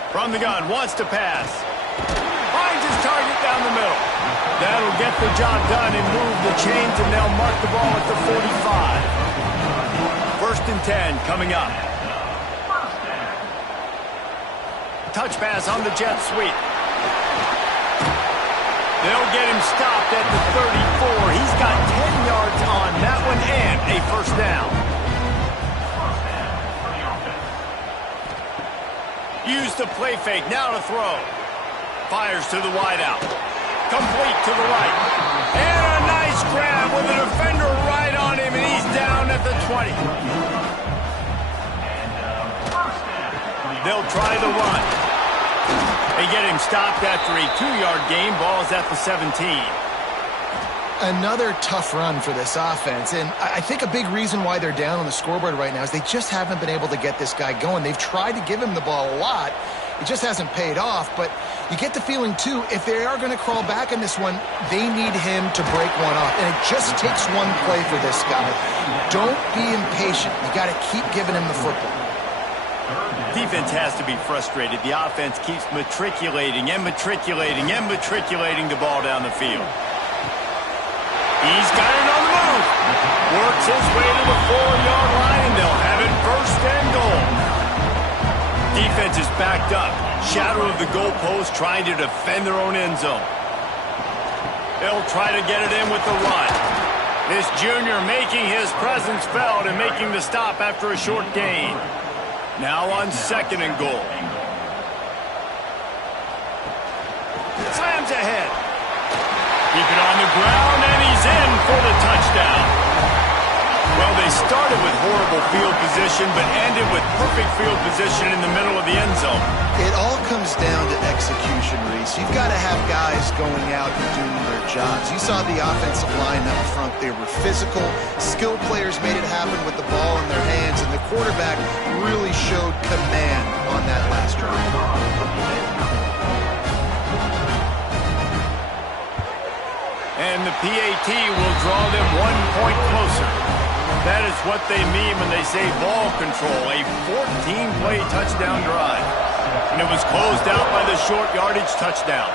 From the gun, wants to pass. Finds his target down the middle. That'll get the job done and move the chains, and they'll mark the ball at the 45. 1st and 10 coming up. Touch pass on the jet sweep. They'll get him stopped at the 34. He's got 10 yards on that one and a 1st down. Use the play fake, now to throw. Fires to the wideout. Complete to the right. And a nice grab with a defender right on him, and he's down at the 20. They'll try the run. They get him stopped after a 2-yard gain. Ball's at the 17. Another tough run for this offense, and I think a big reason why they're down on the scoreboard right now is they just haven't been able to get this guy going. They've tried to give him the ball a lot. It just hasn't paid off, but you get the feeling, too, if they are going to crawl back in this one, they need him to break one off, and it just takes one play for this guy. Don't be impatient. You got to keep giving him the football. Defense has to be frustrated. The offense keeps matriculating and matriculating and matriculating the ball down the field. He's got it on the move. Works his way to the 4-yard line, and they'll have it 1st and goal. Defense is backed up. Shadow of the goalpost, trying to defend their own end zone. They'll try to get it in with the run. This junior making his presence felt and making the stop after a short gain. Now on 2nd and goal. Slams ahead. Keep it on the ground, and he's in for the touchdown. Well, they started with horrible field position, but ended with perfect field position in the middle of the end zone. It all comes down to execution, Reese. You've got to have guys going out and doing their jobs. You saw the offensive line up front. They were physical. Skilled players made it happen with the ball in their hands, and the quarterback really showed command on that last drive. And the PAT will draw them 1 point closer. That is what they mean when they say ball control, a 14-play touchdown drive. And it was closed out by the short yardage touchdown.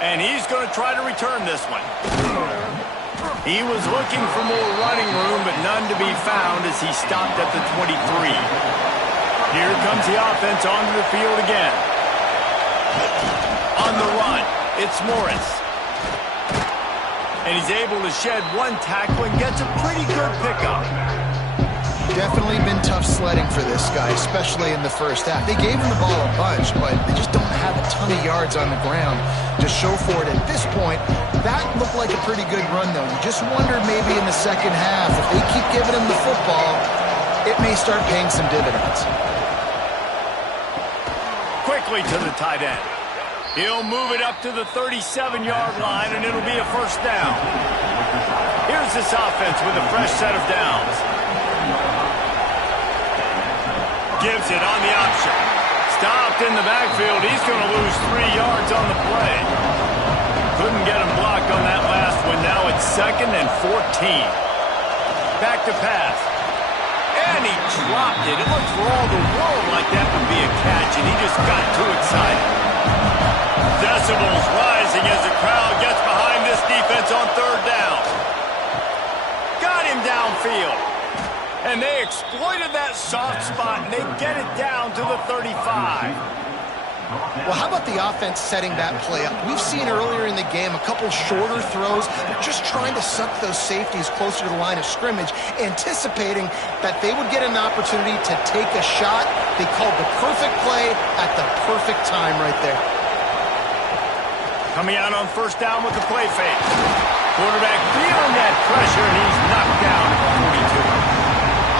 And he's going to try to return this one. He was looking for more running room, but none to be found as he stopped at the 23. Here comes the offense onto the field again. On the run, it's Morris. And he's able to shed one tackle and gets a pretty good pickup. Definitely been tough sledding for this guy, especially in the first half. They gave him the ball a bunch, but they just don't have a ton of yards on the ground to show for it at this point. That looked like a pretty good run, though. You just wondered maybe in the second half, if they keep giving him the football, it may start paying some dividends. Quickly to the tight end. He'll move it up to the 37-yard line, and it'll be a 1st down. Here's this offense with a fresh set of downs. Gives it on the option. Stopped in the backfield. He's going to lose 3 yards on the play. Couldn't get him blocked on that last one. Now it's 2nd and 14. Back to pass. And he dropped it. It looked for all the world like that would be a catch, and he just got too excited. Decibels rising as the crowd gets behind this defense on 3rd down. Got him downfield. And they exploited that soft spot, and they get it down to the 35. Well, how about the offense setting that play up? We've seen earlier in the game a couple shorter throws. They're just trying to suck those safeties closer to the line of scrimmage, anticipating that they would get an opportunity to take a shot. They called the perfect play at the perfect time right there. Coming out on 1st down with the play fake. Quarterback feeling that pressure, and he's knocked down at the 42.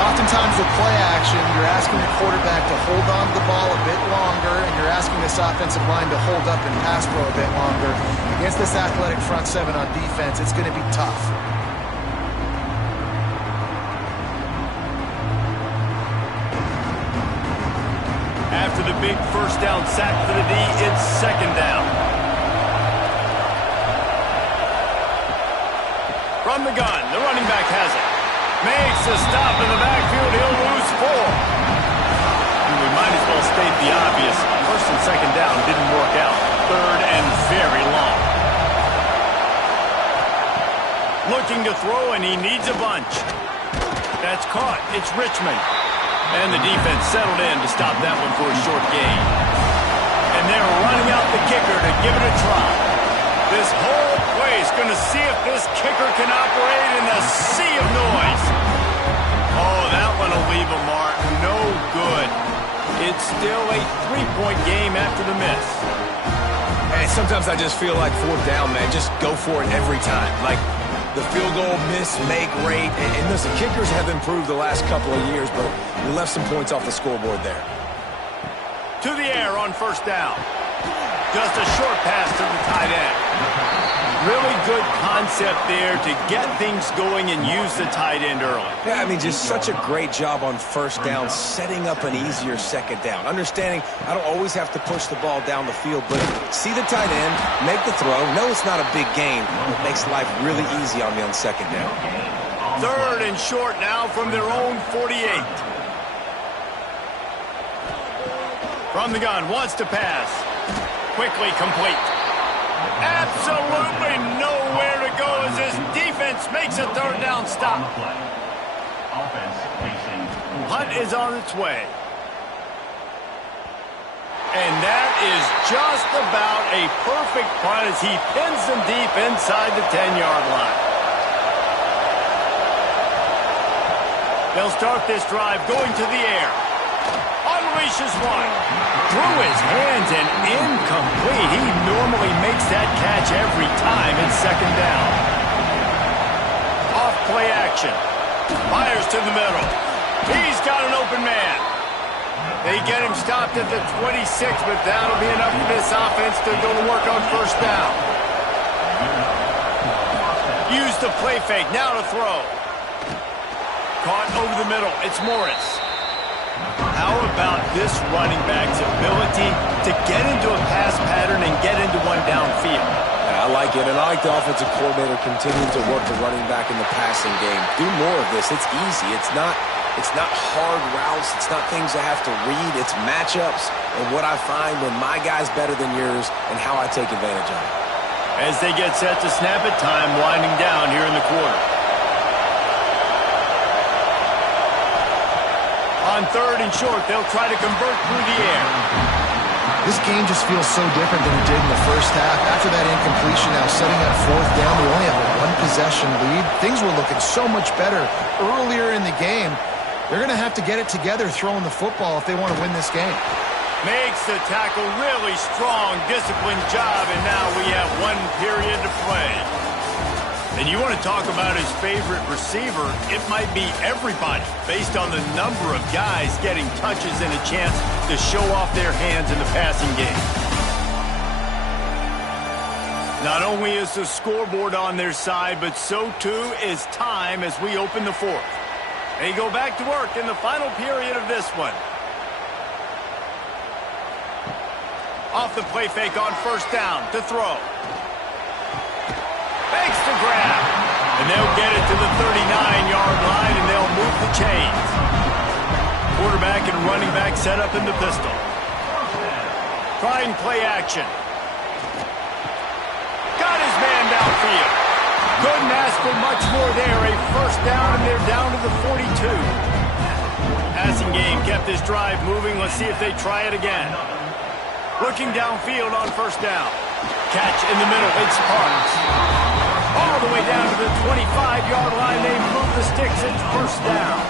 Oftentimes with play action, you're asking the quarterback to hold on to the ball a bit longer, and you're asking this offensive line to hold up and pass pro a bit longer. Against this athletic front seven on defense, it's going to be tough. After the a big first down sack for the D. It's second down. From the gun, the running back has it. Makes a stop in the backfield. He'll lose 4. We might as well state the obvious. First and second down didn't work out. Third and very long. Looking to throw, and he needs a bunch. That's caught. It's Richmond. And the defense settled in to stop that one for a short gain. And they're running out the kicker to give it a try. This whole play is going to see if this kicker can operate in the sea of noise. Oh, that one will leave a mark. No good. It's still a 3-point game after the miss. Hey, sometimes I just feel like fourth down, man. Just go for it every time. Like the field goal miss, make rate. And listen, kickers have improved the last couple of years, but we left some points off the scoreboard there. To the air on first down. Just a short pass to the tight end. Really good concept there to get things going and use the tight end early. Yeah, I mean, just such a great job on first down, setting up an easier second down. Understanding I don't always have to push the ball down the field, but see the tight end, make the throw. No, it's not a big gain. It makes life really easy on me on second down. Third and short now from their own 48. From the gun, wants to pass. Quickly complete. Absolutely nowhere to go as this defense makes a third down stop. Hunt is on its way. And that is just about a perfect punt as he pins them deep inside the 10-yard line. They'll start this drive going to the air. Unleashes one. Through his hands and incomplete. He normally makes that catch every time. It's second down. Off play action. Fires to the middle. He's got an open man. They get him stopped at the 26, but that'll be enough for this offense to go to work on first down. Use the play fake. Now to throw. Caught over the middle. It's Morris. How about this running back's ability to get into a pass pattern and get into one downfield? Yeah, I like it, and I like the offensive coordinator continuing to work the running back in the passing game. Do more of this. It's easy. It's not hard routes. It's not things I have to read. It's matchups and what I find when my guy's better than yours and how I take advantage of it. As they get set to snap it, time winding down here in the quarter. On third and short, they'll try to convert through the air. This game just feels so different than it did in the first half. After that incompletion, now setting up fourth down, they only have a one-possession lead. Things were looking so much better earlier in the game. They're going to have to get it together throwing the football if they want to win this game. Makes the tackle, really strong, disciplined job, and now we have one period to play. And you want to talk about his favorite receiver, it might be everybody based on the number of guys getting touches and a chance to show off their hands in the passing game. Not only is the scoreboard on their side, but so too is time as we open the fourth. They go back to work in the final period of this one. Off the play fake on first down to throw. Makes the grab. And they'll get it to the 39-yard line, and they'll move the chains. Quarterback and running back set up in the pistol. Trying play action. Got his man downfield. Couldn't ask for much more there. A first down, and they're down to the 42. Passing game kept this drive moving. Let's see if they try it again. Looking downfield on first down. Catch in the middle. It's Parks. All the way down to the 25-yard line. They move the sticks. It's first down.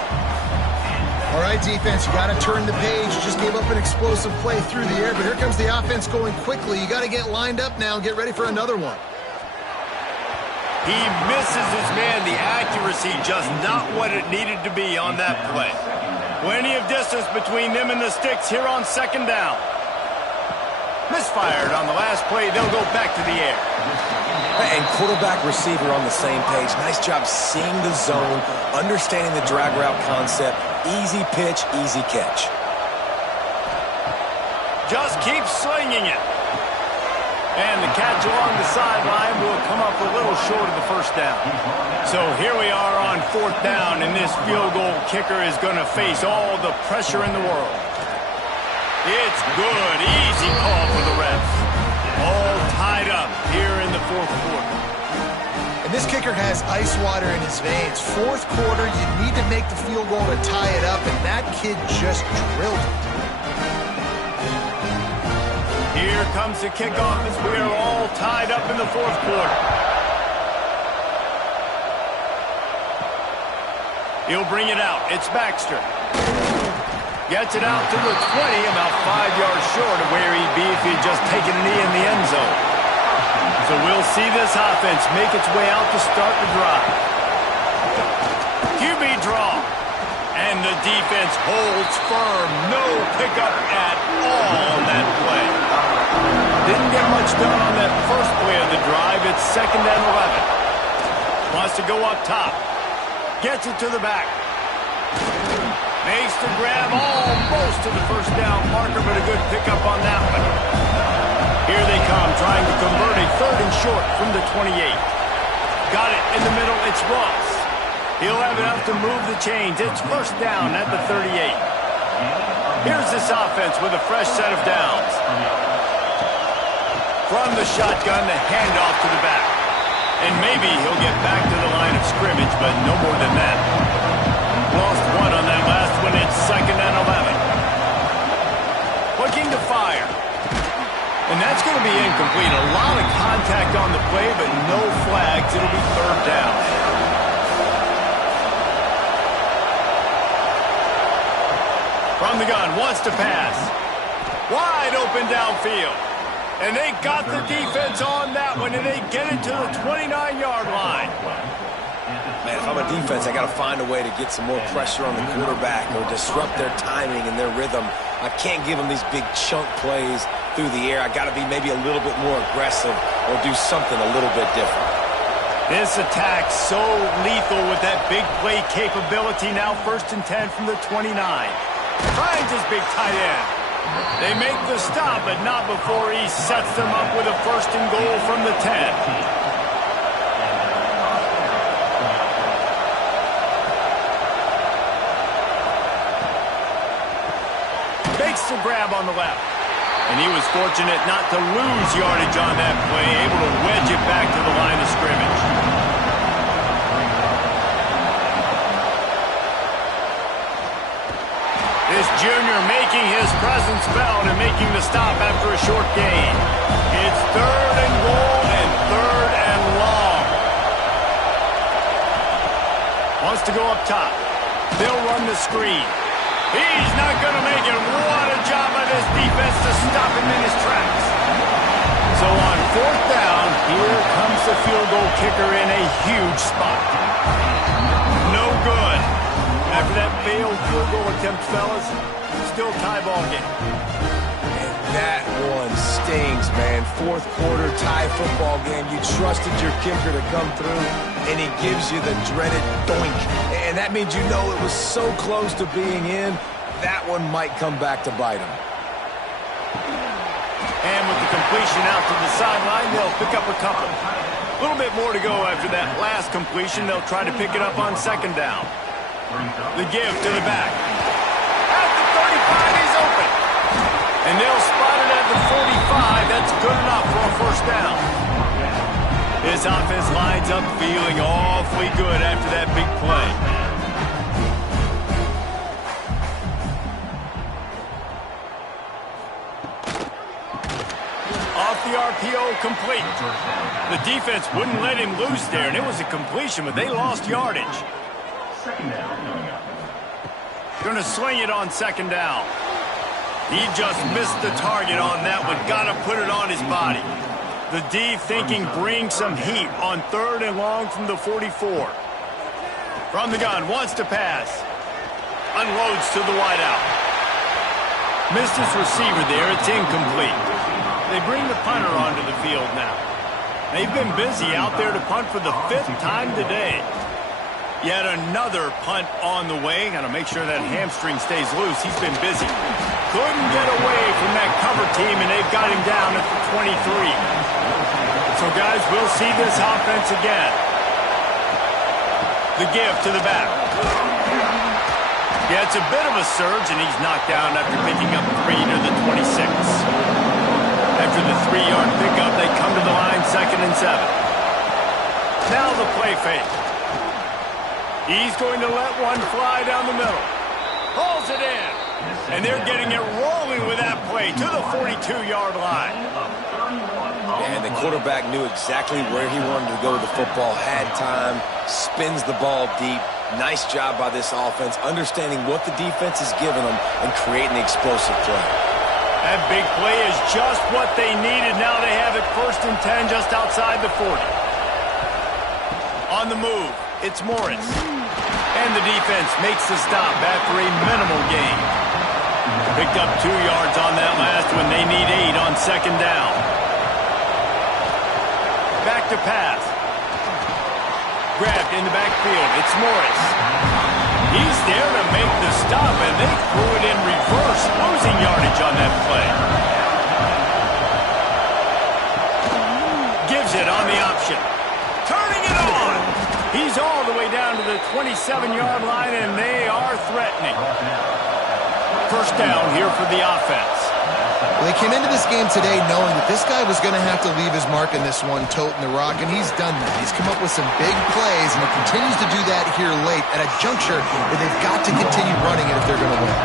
All right, defense, you got to turn the page. You just gave up an explosive play through the air, but here comes the offense going quickly. You got to get lined up now and get ready for another one. He misses his man. The accuracy just not what it needed to be on that play. Plenty of distance between them and the sticks here on second down. Misfired on the last play. They'll go back to the air. And quarterback receiver on the same page. Nice job seeing the zone, understanding the drag route concept. Easy pitch, easy catch. Just keep slinging it. And the catch along the sideline will come up a little short of the first down. So here we are on 4th down, and this field goal kicker is going to face all the pressure in the world. It's good. Easy call for the refs. All tied up here in the 4th quarter. And this kicker has ice water in his veins. 4th quarter, you need to make the field goal to tie it up, and that kid just drilled it. Here comes the kickoff as we are all tied up in the 4th quarter. He'll bring it out. It's Baxter. Gets it out to the 20, about 5 yards short of where he'd be if he'd just taken a knee in the end zone. So we'll see this offense make its way out to start the drive. QB draw. And the defense holds firm. No pickup at all on that play. Didn't get much done on that first play of the drive. It's 2nd and 11. Wants to go up top. Gets it to the back. Makes the grab almost to the first down marker, but a good pickup on that one. Here they come, trying to convert a 3rd and short from the 28. Got it in the middle. It's Ross. He'll have enough to move the chains. It's 1st down at the 38. Here's this offense with a fresh set of downs. From the shotgun, the handoff to the back. And maybe he'll get back to the line of scrimmage, but no more than that. Lost one on that last one. It's 2nd and 11. Looking to fire. And that's going to be incomplete. A lot of contact on the play, but no flags. It'll be 3rd down. From the gun, wants to pass. Wide open downfield. And they got the defense on that one, and they get it to the 29-yard line. Man, if I'm a defense, I got to find a way to get some more pressure on the quarterback or disrupt their timing and their rhythm. I can't give them these big chunk plays through the air. I got to be maybe a little bit more aggressive or do something a little bit different. This attack so lethal with that big play capability. Now 1st and 10 from the 29. Finds his big tight end. They make the stop, but not before he sets them up with a 1st and goal from the 10. Makes the grab on the left. And he was fortunate not to lose yardage on that play, able to wedge it back to the line of scrimmage. This junior making his presence felt and making the stop after a short gain. It's 3rd and goal and 3rd and long. Wants to go up top. They'll run the screen. He's not going to make it. What a job by this defense to stop him in his tracks. So on 4th down, here comes the field goal kicker in a huge spot. No good. After that failed field goal attempt, fellas, still tie ball game. And that one stings, man. 4th quarter tie football game. You trusted your kicker to come through, and he gives you the dreaded doink. And that means you know it was so close to being in, that one might come back to bite him. And with the completion out to the sideline, they'll pick up a couple. A little bit more to go after that last completion. They'll try to pick it up on 2nd down. The give to the back. At the 35, he's open. And they'll spot it at the 45. That's good enough for a 1st down. This offense lines up feeling awfully good after that big play. Off the RPO, complete. The defense wouldn't let him loose there, and it was a completion, but they lost yardage. Going to sling it on 2nd down. He just missed the target on that one. Got to put it on his body. The D thinking bring some heat on 3rd and long from the 44. From the gun, wants to pass. Unloads to the wideout. Missed his receiver there. It's incomplete. They bring the punter onto the field now. They've been busy out there to punt for the 5th time today. Yet another punt on the way. Got to make sure that hamstring stays loose. He's been busy. couldn't get away from that cover team, and they've got him down at the 23. So, guys, we'll see this offense again. The give to the back. Yeah, it's a bit of a surge, and he's knocked down after picking up 3 to the 26. After the 3-yard pickup, they come to the line, 2nd and 7. Now the play fake. He's going to let one fly down the middle. Hauls it in. And they're getting it rolling with that play to the 42-yard line. And the quarterback knew exactly where he wanted to go with the football, had time, spins the ball deep. Nice job by this offense, understanding what the defense is giving them and creating an explosive play. That big play is just what they needed. Now they have it 1st and 10 just outside the 40. On the move, it's Morris. And the defense makes the stop after a minimal gain. Picked up 2 yards on that last one. They need 8 on 2nd down. Back to pass. Grabbed in the backfield. It's Morris. He's there to make the stop, and they threw it in reverse, losing yardage on that play. Gives it on the option. Turning it on. He's all the way down to the 27-yard line, and they are threatening. 1st down here for the offense. Well, they came into this game today knowing that this guy was going to have to leave his mark in this one, toting the rock, and he's done that. He's come up with some big plays, and he continues to do that here late at a juncture where they've got to continue running it if they're going to win.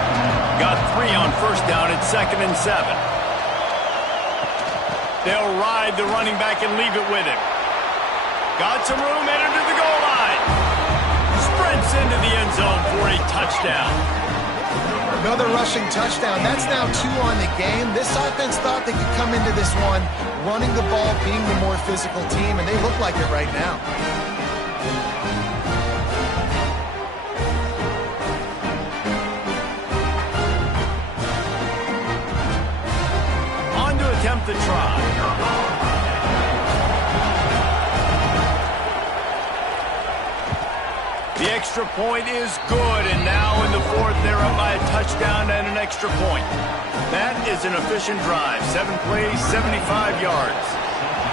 Got 3 on 1st down at 2nd and 7. They'll ride the running back and leave it with him. Got some room, headed to the goal line. Sprints into the end zone for a touchdown. Another rushing touchdown. That's now 2 on the game. This offense thought they could come into this one running the ball, being the more physical team, and they look like it right now. On to attempt the try. The extra point is good, and now in the 4th, they're up by a touchdown and an extra point. That is an efficient drive. 7 plays, 75 yards.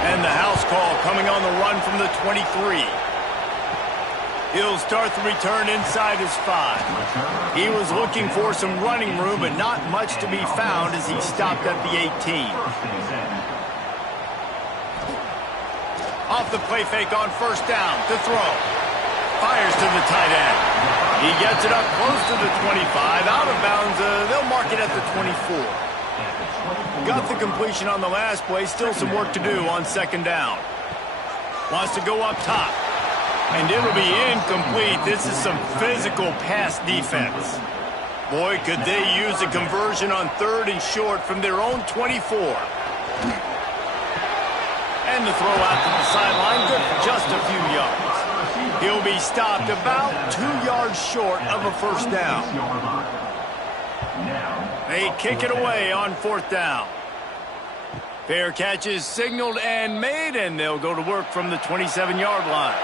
And the house call coming on the run from the 23. He'll start the return inside his 5. He was looking for some running room, but not much to be found as he stopped at the 18. Off the play fake on 1st down to throw. Fires to the tight end. He gets it up close to the 25. Out of bounds. They'll mark it at the 24. Got the completion on the last play. Still some work to do on 2nd down. Wants to go up top. And it'll be incomplete. This is some physical pass defense. Boy, could they use a conversion on 3rd and short from their own 24. And the throw out to the sideline. Good for just a few yards. He'll be stopped about 2 yards short of a 1st down. They kick it away on 4th down. Fair catch is signaled and made, and they'll go to work from the 27-yard line.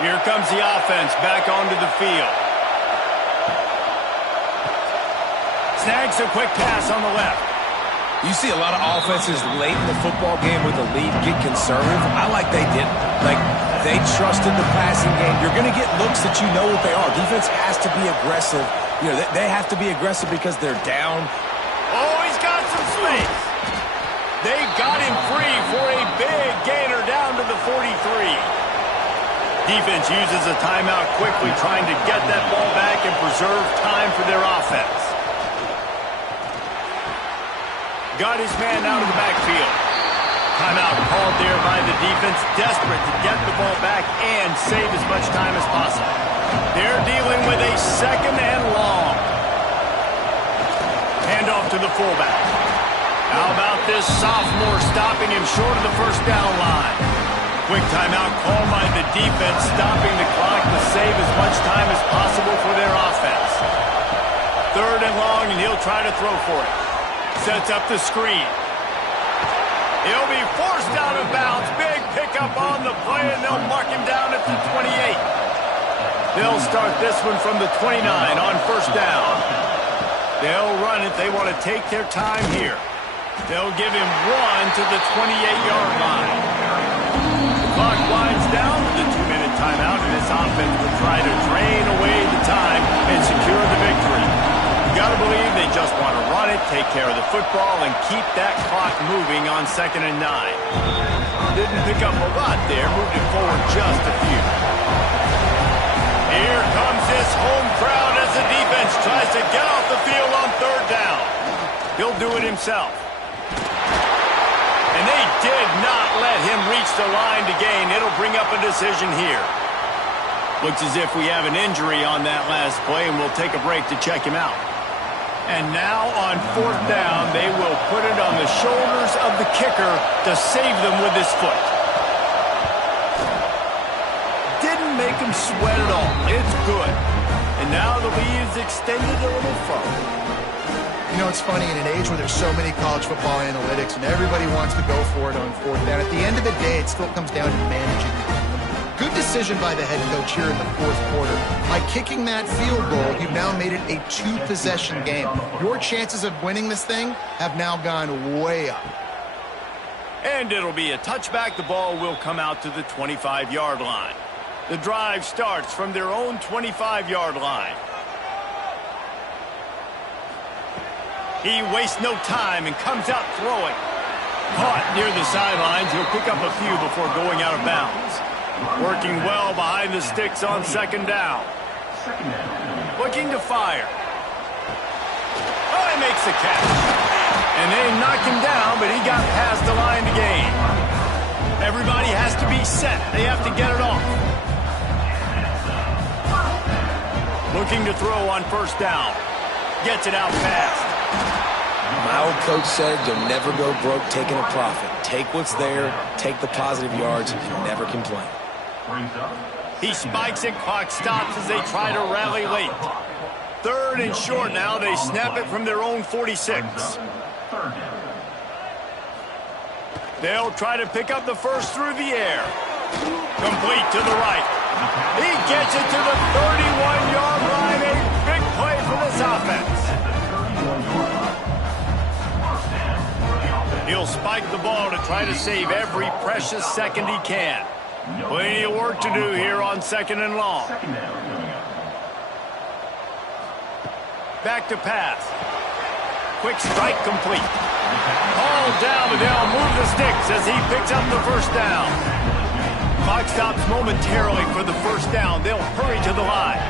Here comes the offense back onto the field. Snags a quick pass on the left. You see a lot of offenses late in the football game with a lead get conservative. I like they didn't. Like, they trusted the passing game. You're going to get looks that you know what they are. Defense has to be aggressive. You know, they have to be aggressive because they're down. Oh, he's got some space. They got him free for a big gainer down to the 43. Defense uses a timeout quickly, trying to get that ball back and preserve time for their offense. Got his man out of the backfield. Timeout called there by the defense, desperate to get the ball back and save as much time as possible. They're dealing with a 2nd and long. Handoff to the fullback. How about this sophomore stopping him short of the 1st down line? Quick timeout called by the defense, stopping the clock to save as much time as possible for their offense. 3rd and long, and he'll try to throw for it. Sets up the screen. He'll be forced out of bounds. Big pickup on the play, and they'll mark him down at the 28. They'll start this one from the 29 on 1st down. They'll run it. They want to take their time here. They'll give him one to the 28-yard line. The clock winds down with the 2-minute timeout, and this offense will try to drain away the time and secure the victory. You got to believe they just want to run it, take care of the football, and keep that clock moving on 2nd and 9. Didn't pick up a lot there, moved it forward just a few. Here comes this home crowd as the defense tries to get off the field on 3rd down. He'll do it himself. And they did not let him reach the line to gain. It'll bring up a decision here. Looks as if we have an injury on that last play, and we'll take a break to check him out. And now on 4th down, they will put it on the shoulders of the kicker to save them with his foot. Didn't make him sweat at all. It's good. And now the lead is extended a little further. You know, it's funny, in an age where there's so many college football analytics and everybody wants to go for it on 4th down, at the end of the day, it still comes down to managing the game. Good decision by the head coach here in the 4th quarter. By kicking that field goal, you've now made it a 2-possession game. Your chances of winning this thing have now gone way up. And it'll be a touchback. The ball will come out to the 25-yard line. The drive starts from their own 25-yard line. He wastes no time and comes out throwing. Caught near the sidelines. He'll pick up a few before going out of bounds. Working well behind the sticks on 2nd down. Looking to fire. Oh, he makes the catch. And they knock him down, but he got past the line to gain. Everybody has to be set. They have to get it off. Looking to throw on 1st down. Gets it out fast. My old coach said you'll never go broke taking a profit. Take what's there, take the positive yards, and never complain. He spikes it, clock stops as they try to rally late. 3rd and short now. They snap it from their own 46. They'll try to pick up the first through the air. Complete to the right. He gets it to the 31-yard line. A big play for this offense. He'll spike the ball to try to save every precious second he can. Plenty of work to do here on 2nd and long. Back to pass. Quick strike complete. Ball down, but they'll move the sticks as he picks up the 1st down. Clock stops momentarily for the 1st down. They'll hurry to the line.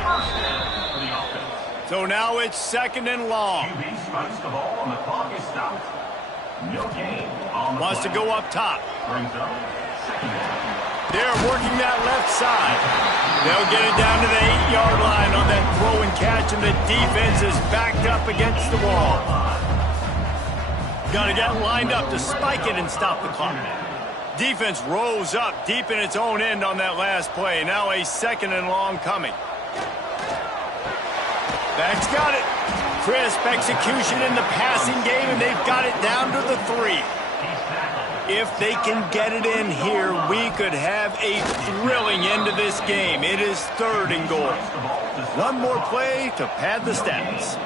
So now it's 2nd and long. Wants to go up top. They're working that left side. They'll get it down to the 8-yard line on that throw and catch, and the defense is backed up against the wall. Got to get lined up to spike it and stop the clock. Defense rose up deep in its own end on that last play. Now a 2nd and long coming. That's got it. Crisp execution in the passing game, and they've got it down to the 3. If they can get it in here, we could have a thrilling end to this game. It is 3rd and goal. One more play to pad the stats.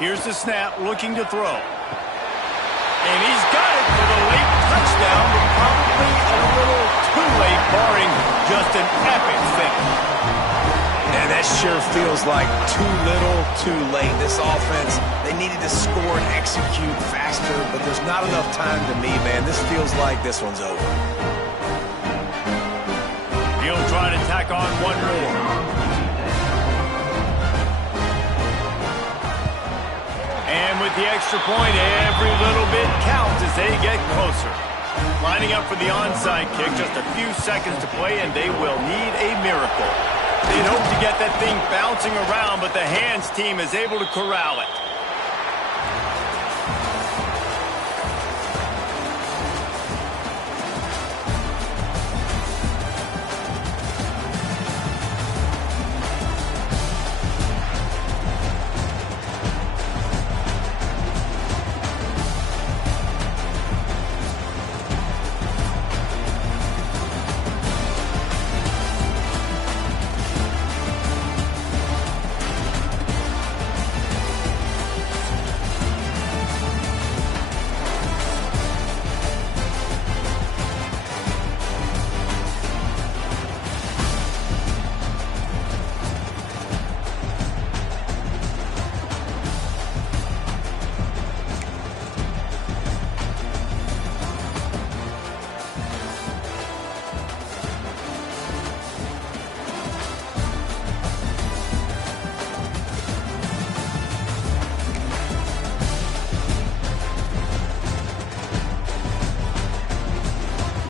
Here's the snap, looking to throw. And he's got it for the late touchdown, but probably a little too late, barring just an epic finish. And that sure feels like too little, too late. This offense, they needed to score and execute faster, but there's not enough time to me, man. This feels like this one's over. He'll try to tack on one more. And with the extra point, every little bit counts as they get closer. Lining up for the onside kick, just a few seconds to play, and they will need a miracle. They'd hope to get that thing bouncing around, but the hands team is able to corral it.